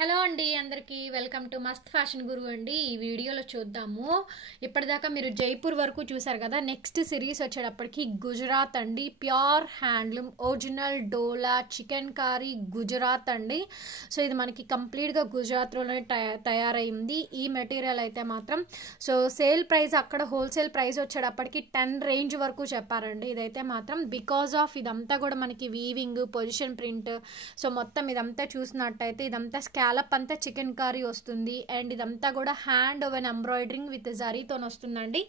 Hello అండి అందరికీ welcome to మస్త్ ఫ్యాషన్ గురు అండి. ఈ వీడియోలో చూద్దాము. ఇప్పటిదాకా మీరు జైపూర్ వరకు చూసారు కదా. నెక్స్ట్ సిరీస్ వచ్చేటప్పటికి గుజరాత్ అండి. ప్యూర్ హ్యాండ్లూమ్ ఒరిజినల్ డోలా చికెన్ కారీ గుజరాత్ అండి. సో ఇది మనకి కంప్లీట్గా గుజరాత్లోనే తయారైంది. ఈ మెటీరియల్ అయితే మాత్రం సో సేల్ ప్రైస్ అక్కడ హోల్సేల్ ప్రైస్ వచ్చేటప్పటికి 10 రేంజ్ వరకు చెప్పారండి. ఇదైతే మాత్రం బికాజ్ ఆఫ్ ఇదంతా కూడా మనకి వీవింగ్ పొజిషన్ ప్రింట్ సో మొత్తం ఇదంతా చూసినట్టయితే ఇదంతా స్కాలప్ అంతా చికెన్ కర్రీ వస్తుంది. అండ్ ఇదంతా కూడా హ్యాండ్ ఓవెన్ ఎంబ్రాయిడరింగ్ విత్ జరీతో వస్తుందండి.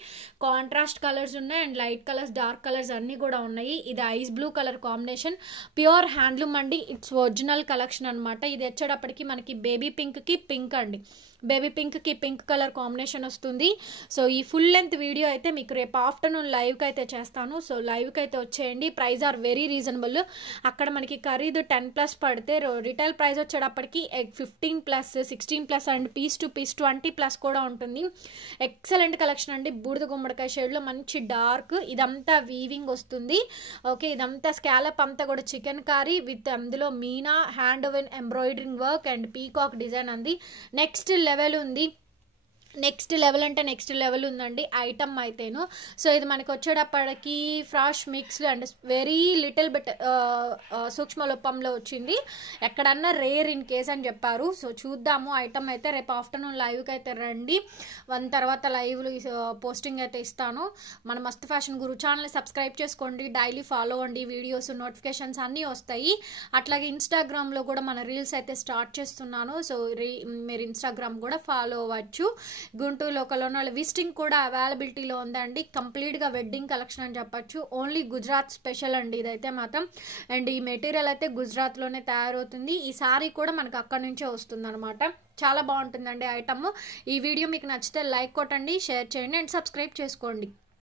కాంట్రాస్ట్ కలర్స్ ఉన్నాయి and light colours dark colours అన్నీ కూడా ఉన్నాయి. ఇది ice blue colour combination pure handloom అండి. ఇట్స్ ఒరిజినల్ కలెక్షన్ అనమాట. ఇది వచ్చేటప్పటికి మనకి బేబీ పింక్కి పింక్ అండి. బేబీ పింక్కి పింక్ కలర్ కాంబినేషన్ వస్తుంది. సో ఈ ఫుల్ లెంత్ వీడియో అయితే మీకు రేపు ఆఫ్టర్నూన్ లైవ్కి అయితే చేస్తాను. సో లైవ్కి అయితే వచ్చేయండి. Price are very reasonable. అక్కడ మనకి ఖరీదు 10+ పడితే రిటైల్ ప్రైస్ వచ్చేటప్పటికి 15+, 16+ అండ్ పీస్ టు పీస్ 20+ కూడా ఉంటుంది. ఎక్సలెంట్ కలెక్షన్ అండి. బూడిద గుమ్మడికాయ షేడ్లో మంచి డార్క్ ఇదంతా వీవింగ్ వస్తుంది. ఓకే, ఇదంతా స్కాలప్ అంతా కూడా చికెన్ కర్రీ విత్ అందులో మీనా hand woven embroidering work and peacock design అంది. నెక్స్ట్ లెవెల్ ఉంది. నెక్స్ట్ లెవెల్ అంటే నెక్స్ట్ లెవెల్ ఉందండి ఐటమ్ అయితేను. సో ఇది మనకి వచ్చేటప్పటికి fresh mix and very little bit సూక్ష్మ లోపంలో వచ్చింది. ఎక్కడన్నా రేర్ ఇన్ కేస్ అని చెప్పారు. సో చూద్దాము ఐటమ్ అయితే. రేపు ఆఫ్టర్నూన్ లైవ్కి అయితే రండి. 1 తర్వాత లైవ్లు పోస్టింగ్ అయితే ఇస్తాను. మన మస్త్ ఫ్యాషన్ గురు ఛానల్ని సబ్స్క్రైబ్ చేసుకోండి. డైలీ ఫాలో అవ్వండి. వీడియోస్ నోటిఫికేషన్స్ అన్నీ వస్తాయి. అట్లాగే ఇన్స్టాగ్రామ్లో కూడా మన రీల్స్ అయితే స్టార్ట్ చేస్తున్నాను. సో మీరు ఇన్స్టాగ్రామ్ కూడా ఫాలో అవ్వచ్చు. గుంటూరు లోకల్ ఉన్న విజిటింగ్ కూడా అవైలబిలిటీలో ఉందండి. కంప్లీట్గా వెడ్డింగ్ కలెక్షన్ అని చెప్పచ్చు. ఓన్లీ గుజరాత్ స్పెషల్ అండి ఇదైతే మాత్రం. అండ్ ఈ మెటీరియల్ అయితే గుజరాత్లోనే తయారవుతుంది. ఈ సారీ కూడా మనకు అక్కడి నుంచే వస్తుంది అనమాట. చాలా బాగుంటుందండి ఐటమ్. ఈ వీడియో మీకు నచ్చితే లైక్ కొట్టండి, షేర్ చేయండి అండ్ సబ్స్క్రైబ్ చేసుకోండి.